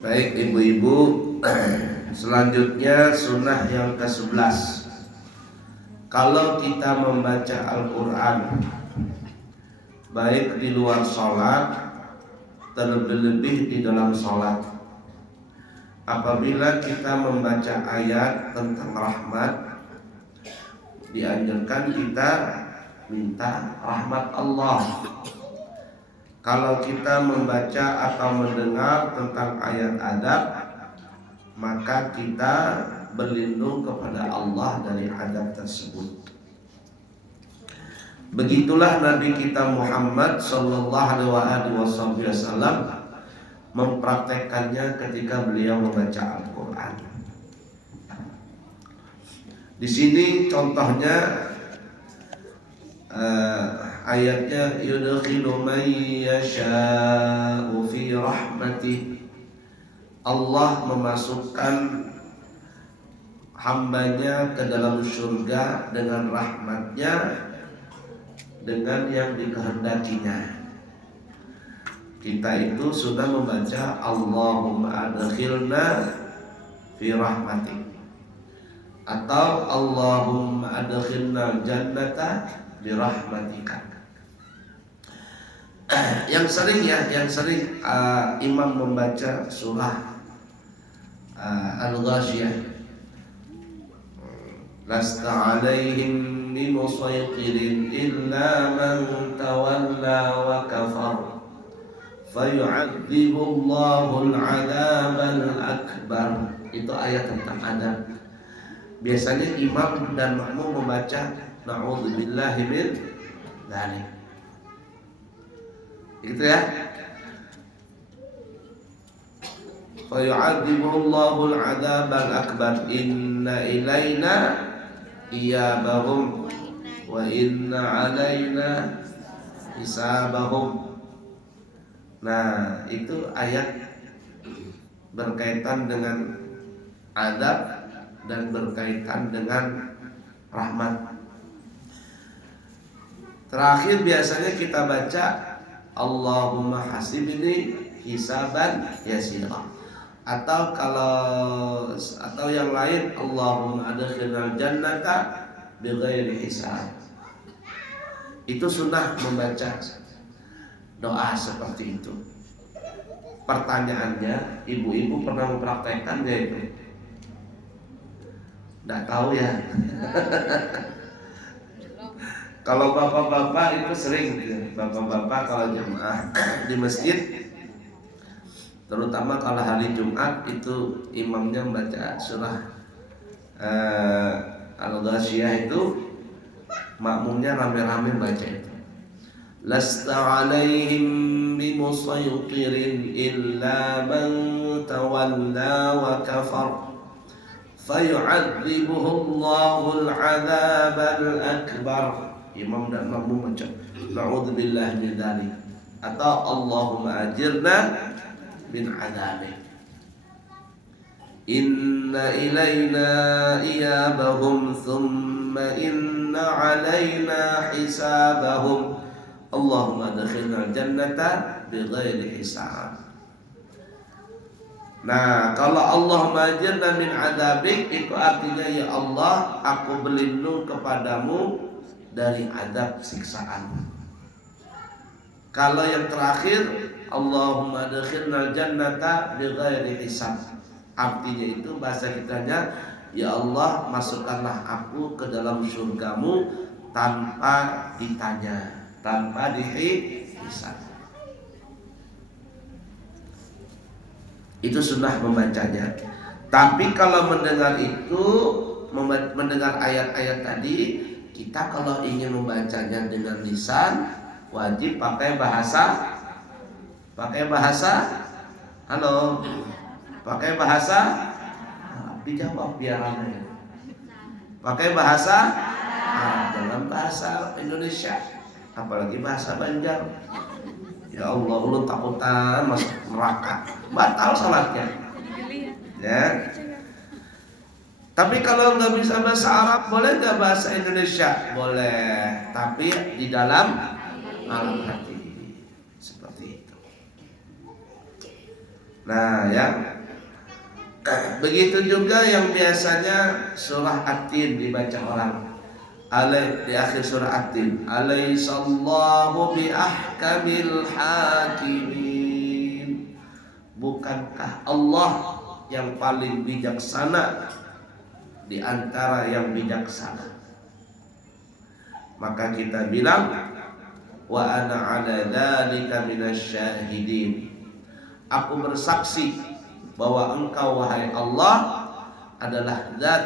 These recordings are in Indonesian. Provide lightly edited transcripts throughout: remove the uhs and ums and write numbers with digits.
Baik ibu-ibu, selanjutnya sunnah yang ke-11. Kalau kita membaca Al-Quran baik di luar sholat, terlebih-lebih di dalam sholat, apabila kita membaca ayat tentang rahmat, dianjurkan kita minta rahmat Allah. Kalau kita membaca atau mendengar tentang ayat adab, maka kita berlindung kepada Allah dari adab tersebut. Begitulah Nabi kita Muhammad sallallahu alaihi wasallam mempraktekkannya ketika beliau membaca Al-Quran. Di sini contohnya ayatnya yudkhilu man yasha'u fi rahmatih. Allah memasukkan hambanya ke dalam surga dengan rahmatnya, dengan yang dikehendakinya. Kita itu sudah membaca Allahumma adkhilna fi rahmatik, atau Allahumma adkhilna jannata bi rahmatika. Yang sering imam membaca surah Al-Ghashiyah, lasta alaihim bimusaytirin illa man tawalla wa kafar fayu'adzibullahu al-'adzabal akbar. Itu ayat tentang adab. Biasanya imam dan makmum membaca na'udzubillahi min dzalik. Gitu ya. Fayu'adzibullahu al-'adzabal akbar inna ilaina iyabahum wa inna 'alaina hisabahum. Nah, itu ayat berkaitan dengan adab dan berkaitan dengan rahmat. Terakhir biasanya kita baca Allahumma hasibni hisaban yasira, atau yang lain Allahumma adkhilnal jannata bighairi hisab. Itu sunnah membaca doa seperti itu. Pertanyaannya, ibu-ibu pernah mempraktekkan gak itu? Nggak tahu ya. Kalau bapak-bapak itu sering, bapak-bapak kalau jemaah di masjid, terutama kalau hari Jumat itu imamnya membaca surah Al-Ghashiyah, itu makmumnya rame-rame baca itu. Lasta alaihim bimusaytirin illa man tawalla wa kafar fayu'adzibuhu Allahu al-'adzabal akbar. Imam dan makmum baca na'udzubillahi min dzalik, atau Allahumma ajirna min 'adzabik inna ilaina iyabahum thumma inna 'alaina hisabahum Allahumma adkhilnal jannata bighairi hisab. Nah, kalau Allahumma ajirna min 'adzabik itu artinya, ya Allah, aku berlindung kepadamu dari adab siksaan. Kalau yang terakhir Allahumma adkhilnal jannata bighairi hisab, artinya itu bahasa kitanya, ya Allah, masukkanlah aku ke dalam surgamu tanpa ditanya, tanpa dihisab. Itu sunnah membacanya. Tapi kalau mendengar ayat-ayat tadi, kita kalau ingin membacanya dengan lisan, wajib pakai bahasa. Halo, pakai bahasa. Dijawab biar ramai. Pakai bahasa dalam bahasa Indonesia, apalagi bahasa Banjar. Ya Allah, lu takutan masuk neraka, batal salatnya. Ya. Tapi kalau nggak bisa bahasa Arab, boleh nggak bahasa Indonesia? Boleh, tapi di dalam alam hati. Seperti itu. Nah ya, begitu juga yang biasanya surah At-Tin dibaca orang. Di akhir surah At-Tin, alaihissallahu bi ahkamil hakimin. Bukankah Allah yang paling bijaksana di antara yang bijaksana? Maka kita bilang, wa ana ala dzalika minasyahidin. Aku bersaksi bahwa Engkau wahai Allah adalah zat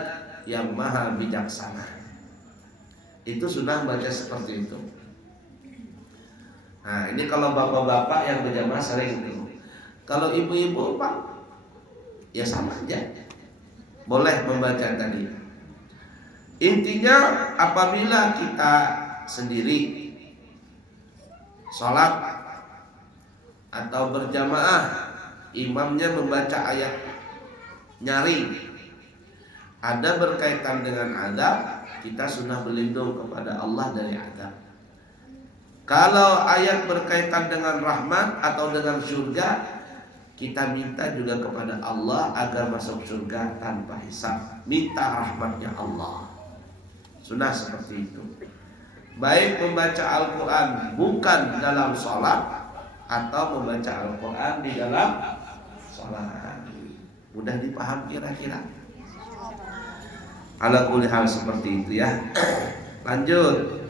yang maha bijaksana. Itu sudah baca seperti itu. Nah ini kalau bapak-bapak yang berjamaah sering itu. Kalau ibu-ibu Pak, ya sama aja, boleh membaca tadi. Intinya apabila kita sendiri sholat atau berjamaah, imamnya membaca ayat nyaring, ada berkaitan dengan adab, kita sunnah berlindung kepada Allah dari adab. Kalau ayat berkaitan dengan rahmat atau dengan surga, kita minta juga kepada Allah agar masuk surga tanpa hisab. Minta rahmatnya Allah. Sunnah seperti itu. Baik membaca Al-Quran bukan dalam sholat atau membaca Al-Quran di dalam sholat. Mudah dipaham kira-kira? Ala kulli hal seperti itu ya. Lanjut.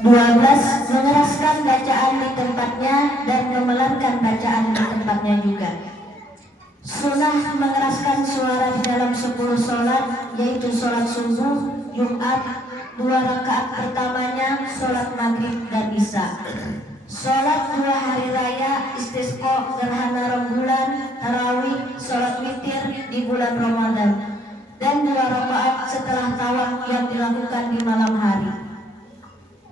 Mengeraskan bacaan di tempatnya dan memelankan bacaan di tempatnya juga. Sunnah mengeraskan suara di dalam 10 sholat, yaitu sholat subuh, Jumat, 2 rakaat pertamanya, sholat maghrib dan isya. Sholat 2 hari raya, istisqa, gerhana rembulan, tarawih, sholat witir di bulan Ramadan, dan 2 rakaat setelah tawaf yang dilakukan di malam hari.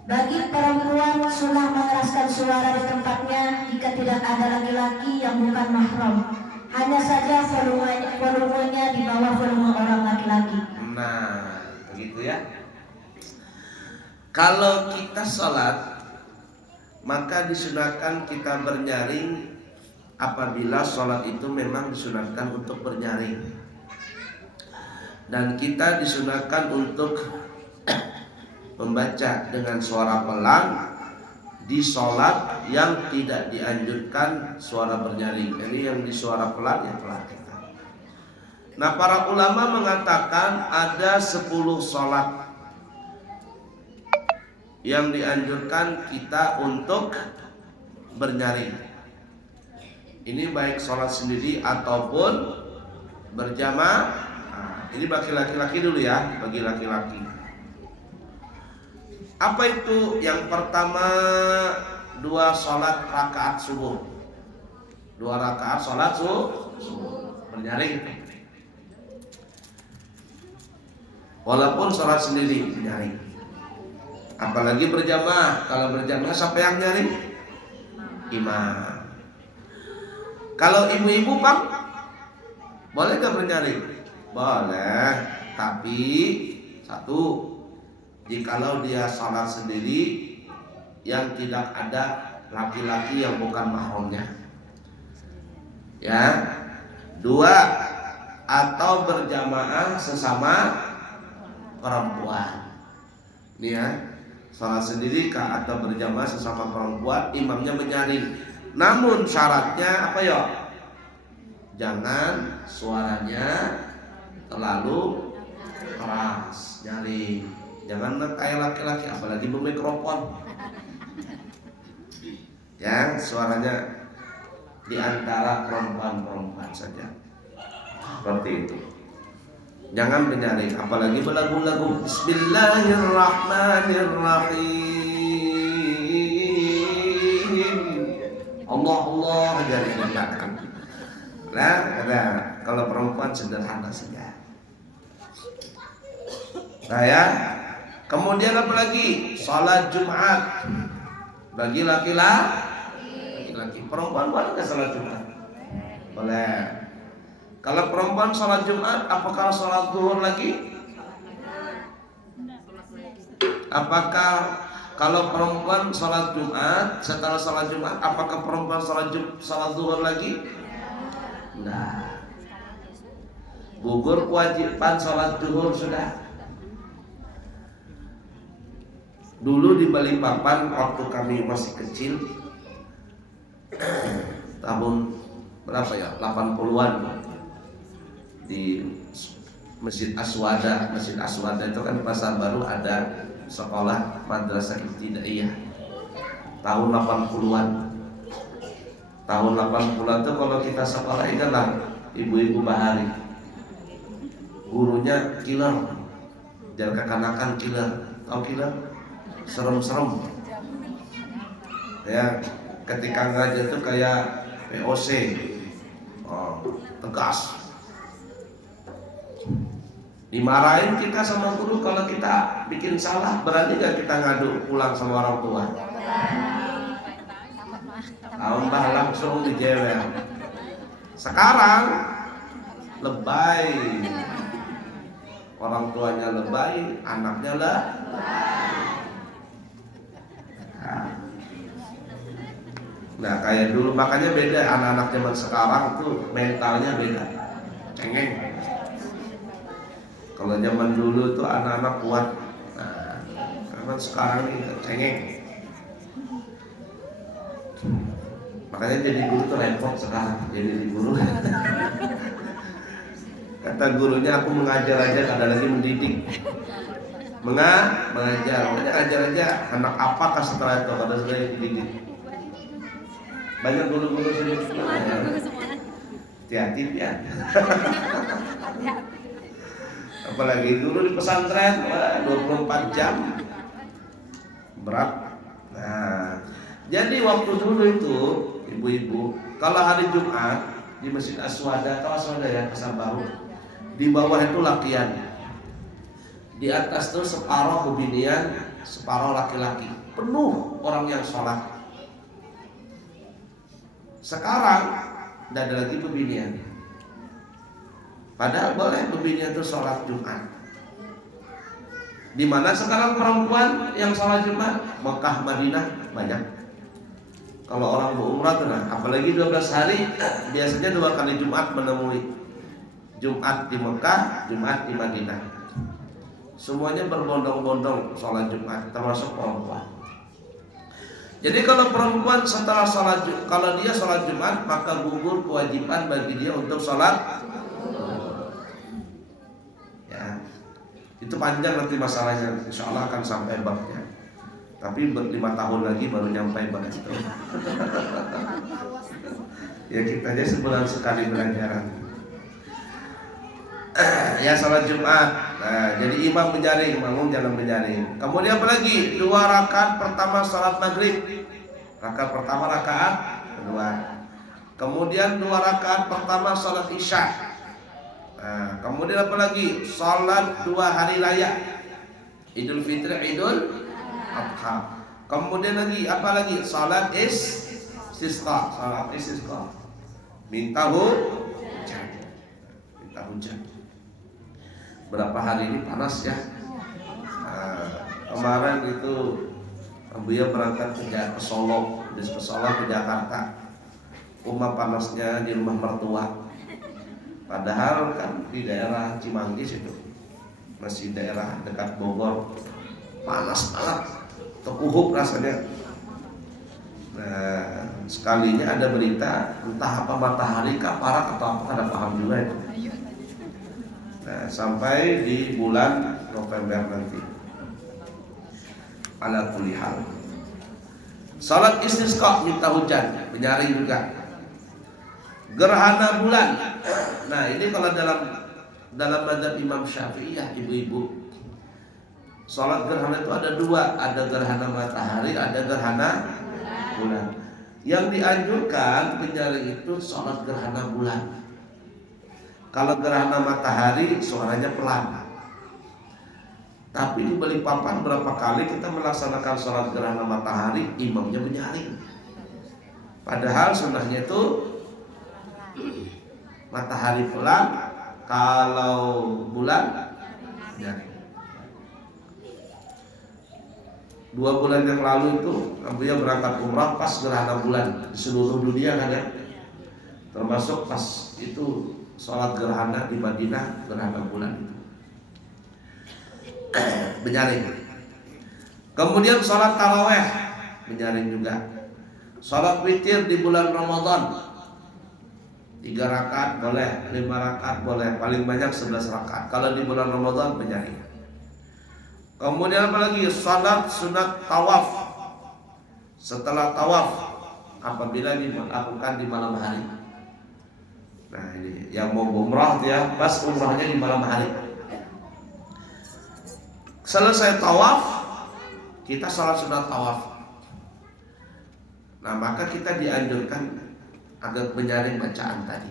Bagi perempuan, sunnah mengeraskan suara di tempatnya jika tidak ada laki-laki yang bukan mahram. Hanya saja volumenya di bawah volume orang laki-laki. Nah, begitu ya. Kalau kita sholat, maka disunahkan kita bernyaring apabila sholat itu memang disunahkan untuk bernyaring. Dan kita disunahkan untuk membaca dengan suara pelan di sholat yang tidak dianjurkan suara bernyaring. Ini yang di suara pelan ya pelan kita. Nah para ulama mengatakan ada 10 sholat yang dianjurkan kita untuk bernyaring. Ini baik sholat sendiri ataupun berjamaah. Nah, ini bagi laki-laki dulu ya, bagi laki-laki. Apa itu? Yang pertama 2 sholat rakaat subuh. 2 rakaat sholat subuh bernyaring. Walaupun sholat sendiri bernyaring. Apalagi berjamaah. Kalau berjamaah siapa yang nyaring? Imam. Kalau ibu-ibu Pak, boleh gak bernyaring? Boleh. Tapi satu, jikalau dia sholat sendiri yang tidak ada laki-laki yang bukan mahramnya, ya. 2, atau berjamaah sesama perempuan. Ini ya, sholat sendiri kah atau berjamaah sesama perempuan, imamnya menyaring. Namun syaratnya apa ya? Jangan suaranya terlalu keras, nyaring. Jangan kayak laki-laki, apalagi bermikrofon. Ya, suaranya di antara perempuan-perempuan saja. Seperti itu. Jangan menyaring, apalagi berlagu-lagu. Bismillahirrahmanirrahim. Allah Allah dari belakang. Nah, kalau perempuan sederhana saja. Nah ya. Kemudian apa lagi? Salat Jumat bagi laki-laki. Perempuan boleh nggak salat Jumat? Boleh. Kalau perempuan salat Jumat, apakah salat zuhur lagi? Apakah Kalau perempuan sholat Jumat, setelah sholat Jumat, apakah perempuan sholat zuhur lagi? Nah, gugur kewajiban sholat zuhur sudah. Dulu di Balikpapan waktu kami masih kecil, tahun berapa ya, 80-an, di Masjid Aswada itu kan Pasar Baru ada sekolah madrasah ibtidaiyah tahun 80-an. Tahun 80-an itu kalau kita sekolah ingatlah ibu-ibu bahari, gurunya killer, dan kekanakan killer. Tahu killer? Serem-serem ya, ketika ngajar itu kayak POC, tegas. Dimarahin kita sama guru kalau kita bikin salah. Berani gak kita ngadu pulang sama orang tua? Mbah langsung dijewer. Sekarang lebay, orang tuanya lebay, anaknya lah. Nah kayak dulu, makanya beda anak-anak zaman sekarang tuh mentalnya beda, cengeng. Kalau zaman dulu tuh anak-anak kuat, nah, karena sekarang ini cengeng. Makanya jadi guru tuh repot sekarang, jadi guru. Kata gurunya, aku mengajar aja, ada lagi mendidik. Mengajar aja, anak apakah setelah itu kada sudah dididik. Banyak guru-guru sini. Hati-hati ya. Apalagi dulu di pesantren 24 jam berat. Nah, jadi waktu dulu itu ibu-ibu kalau hari Jumat di Masjid Aswada, tahu Aswada ya, Pasar Baru, di bawah itu lakian, di atas tuh separuh bebinian, separuh laki-laki, penuh orang yang sholat. Sekarang tidak ada lagi bebinian. Padahal boleh bebinian itu sholat Jumat. Di mana sekarang perempuan yang sholat Jumat? Mekah, Madinah banyak. Kalau orang berumrah tuh, nah, apalagi 12 hari, biasanya 2 kali Jumat menemui. Jumat di Mekah, Jumat di Madinah. Semuanya berbondong-bondong sholat Jumat, termasuk perempuan. Jadi kalau perempuan setelah kalau dia sholat Jumat, maka gugur kewajiban bagi dia untuk sholat. Ya, itu panjang nanti masalahnya. Insya Allah akan sampai babnya. Tapi 5 tahun lagi baru nyampe bab itu. Ya kita aja sebulan sekali belajaran. Ya sholat Jumat. Nah, jadi imam menjaring, makmum jangan menjaring. Kemudian apa lagi? 2 rakaat pertama sholat maghrib. Rakaat pertama, rakaat kedua. Kemudian 2 rakaat pertama sholat isya. Nah, kemudian apa lagi? Sholat 2 hari raya, Idul Fitri, Idul Adha. Kemudian lagi apa lagi? Sholat istisqa. Sholat istisqa, minta hujan. Berapa hari ini panas ya. Kemarin itu Buya berangkat ke Solo, dari Solo ke Jakarta. Panasnya di rumah mertua. Padahal kan di daerah Cimanggis itu, masih daerah dekat Bogor, panas banget, tekuhup rasanya. Nah, sekalinya ada berita entah apa matahari kaparak atau apa, kada paham juga itu. Nah, sampai di bulan November nanti. Ala kulli hal. Salat istisqa, minta hujan, menyaring juga. Gerhana bulan. Nah, ini kalau dalam mazhab Imam Syafi'iyah, ibu-ibu, salat gerhana itu ada 2, ada gerhana matahari, ada gerhana bulan. Yang dianjurkan penyaring itu salat gerhana bulan. Kalau gerhana matahari suaranya pelan. Tapi di Balikpapan berapa kali kita melaksanakan sholat gerhana matahari, imamnya menyaring. Padahal sunnahnya itu matahari pelan, kalau bulan menyaring. 2 bulan yang lalu itu Abuya berangkat umrah pas gerhana bulan di seluruh dunia kan ya, termasuk pas itu sholat gerhana di Madinah, gerhana bulan itu menyaring. Kemudian sholat taraweh menyaring juga. Sholat witir di bulan Ramadan 3 rakaat boleh, 5 rakaat boleh, paling banyak 11 rakaat kalau di bulan Ramadan menyaring. Kemudian apalagi salat sunat tawaf setelah tawaf apabila dilakukan di malam hari. Nah ini yang mau umrah ya, pas umrahnya di malam hari. Selesai tawaf kita salat sunat tawaf. Nah maka kita dianjurkan agar menyaring bacaan tadi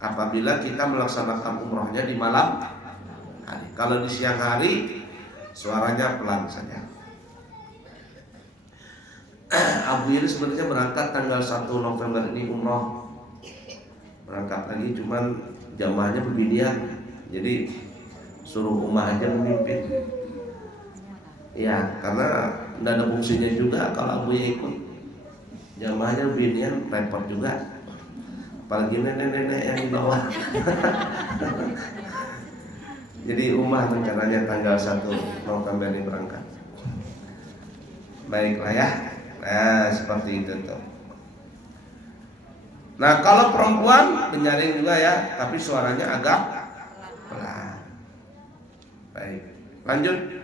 apabila kita melaksanakan umrahnya di malam hari. Kalau di siang hari suaranya pelan saja. Abu ini sebenarnya berangkat tanggal 1 November ini umroh. Berangkat lagi cuman jamaahnya beginian. Jadi suruh umah aja memimpin. Ya, karena tidak ada fungsinya juga kalau Abu ya ikut. Jamaahnya beginian repot juga. Apalagi nenek-nenek yang di bawah. Jadi umah rencananya tanggal 1 November ini berangkat. Baiklah ya. Nah seperti itu tuh. Nah kalau perempuan menyaring juga ya, tapi suaranya agak pelan. Baik, lanjut.